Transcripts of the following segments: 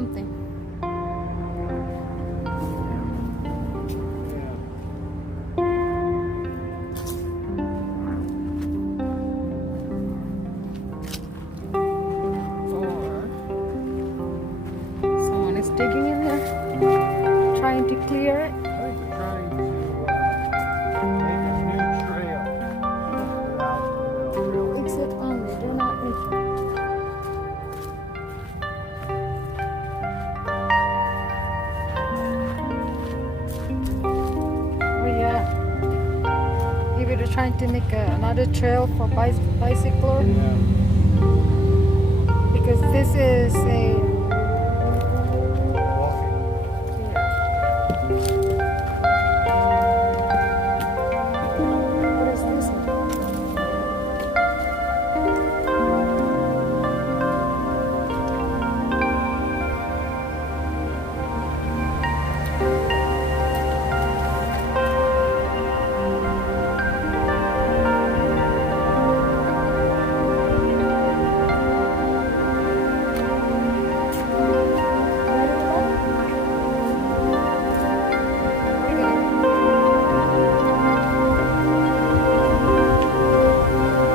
something. Or someone is digging in there, trying to clear it. I think they're trying to make a new trail without real. Exit only, do not enter. Oh yeah, maybe they're trying to make another trail for bicycler, Yeah. because this is a what is this?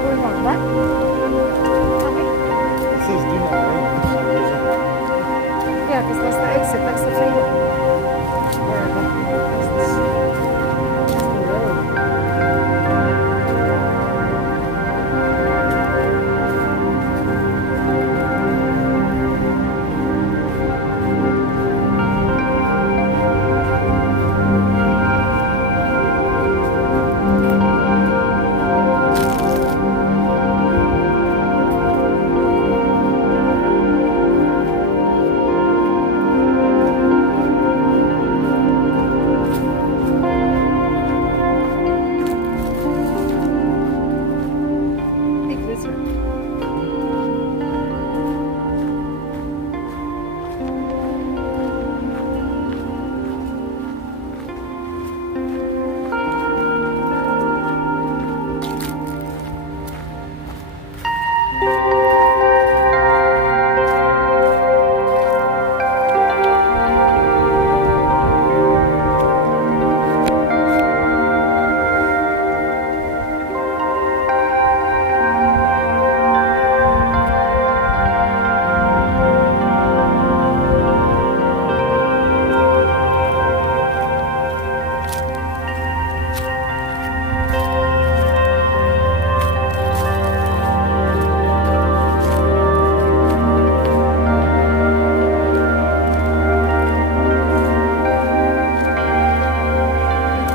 Going on what? Okay. It says do not enter. Yeah, because that's the exit, that's the freeway. Big lizard.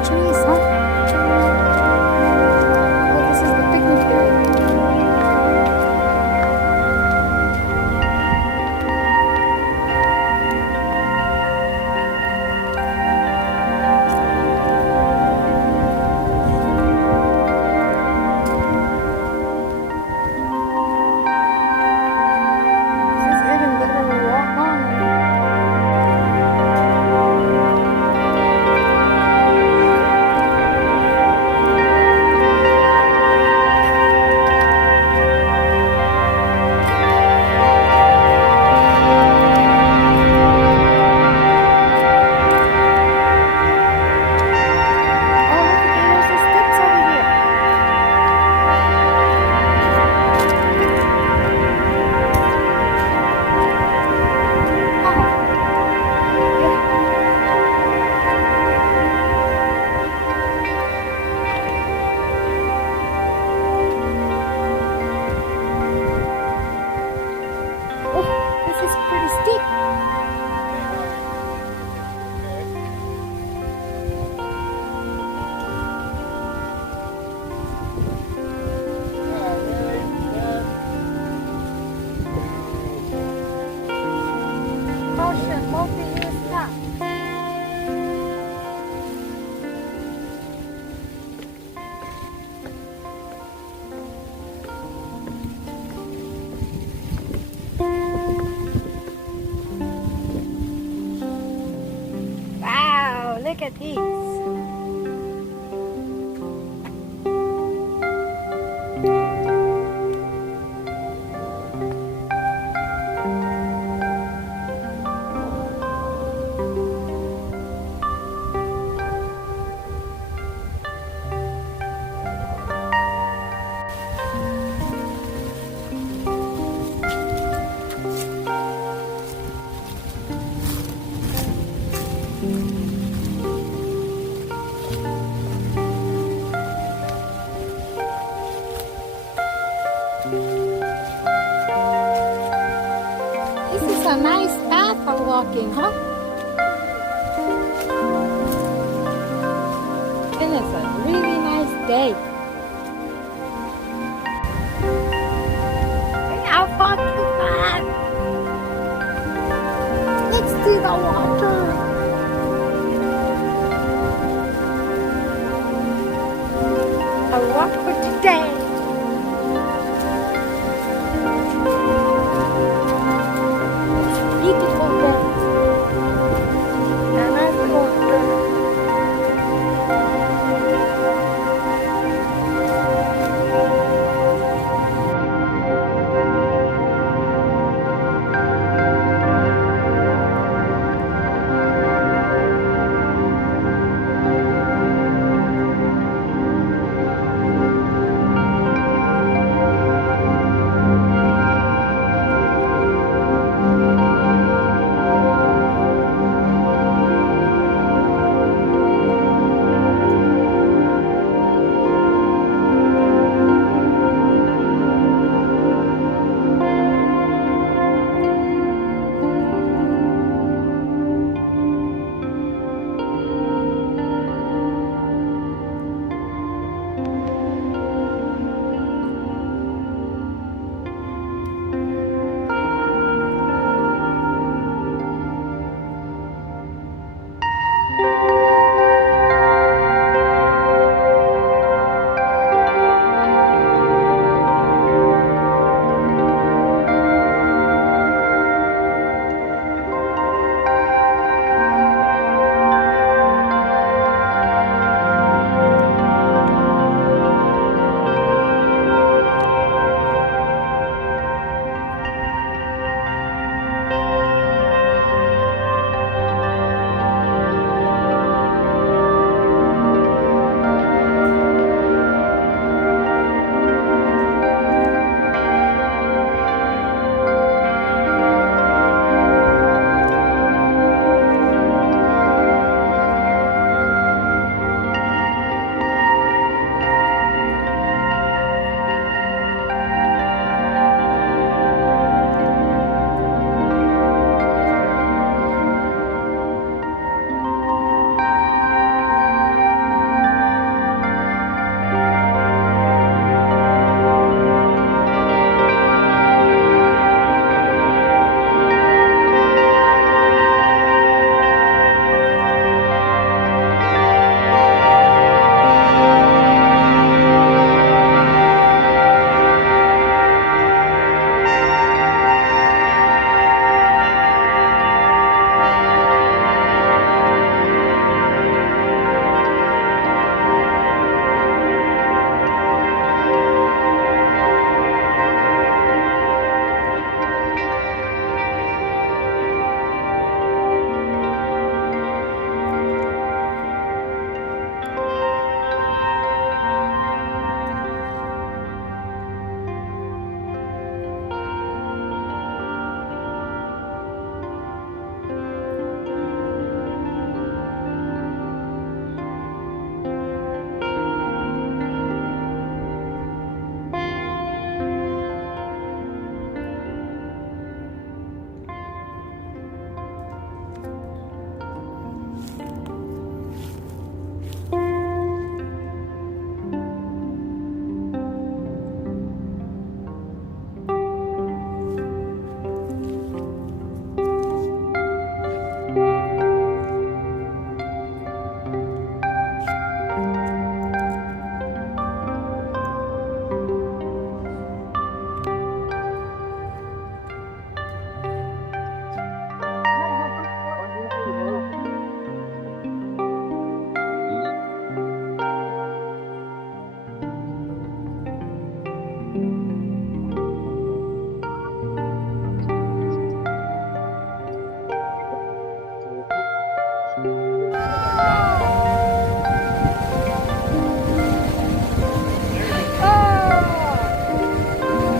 Trees, huh? Oh, this is the picnic area. This is even better to walk on. Oh, look, there's the steps over here. Oh, yeah. Oh, this is pretty steep. Caution, multi-use stop. Wow, look at these. a nice path for walking, huh? And it's a really nice day. How fucking fun! Let's see the water. A walk for today. Beautiful day. And nice water.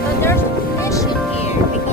So there's a mission here because